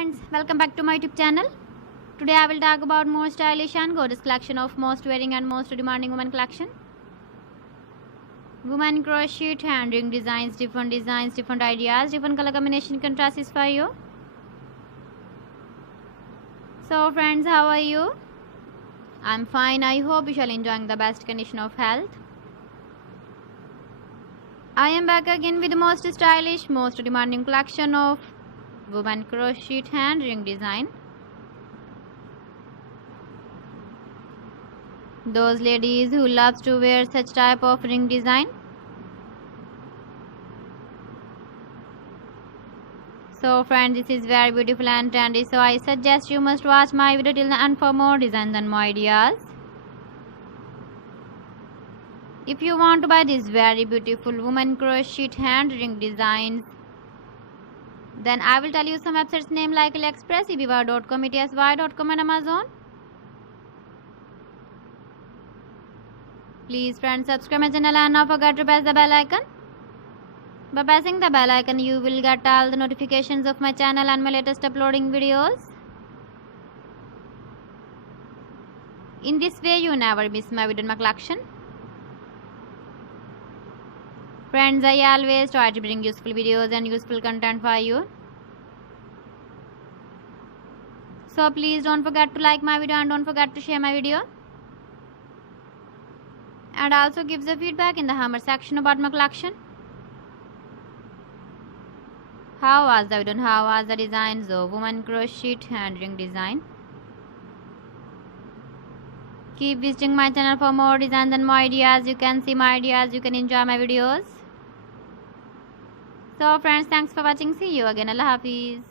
friends, welcome back to my YouTube channel. Today I will talk about more stylish and gorgeous collection of most wearing and most demanding women collection. Women crochet hand ring designs, different ideas, different color combination contrasts for you. So friends, how are you? I'm fine. I hope you shall enjoying the best condition of health. I am back again with the most stylish, most demanding collection of women crochet hand ring design. Those ladies who loves to wear such type of ring design. So friends, this is very beautiful and trendy, so I suggest you must watch my video till the end for more designs and more ideas. If you want to buy these very beautiful women crochet hand ring designs, then I will tell you some websites name like AliExpress, eBay.com, ETSY.com and Amazon. Please friends, subscribe my channel and not forget to press the bell icon. By pressing the bell icon, you will get all the notifications of my channel and my latest uploading videos. In this way, you never miss my video in my collection. Friends, I always try to bring useful videos and useful content for you. So please don't forget to like my video and don't forget to share my video. And also give the feedback in the comment section about my collection. How was the video and how was the designs of women crochet hand ring design? Keep visiting my channel for more designs and more ideas. You can see my ideas, you can enjoy my videos. So friends, thanks for watching. See you again. Allah Hafiz.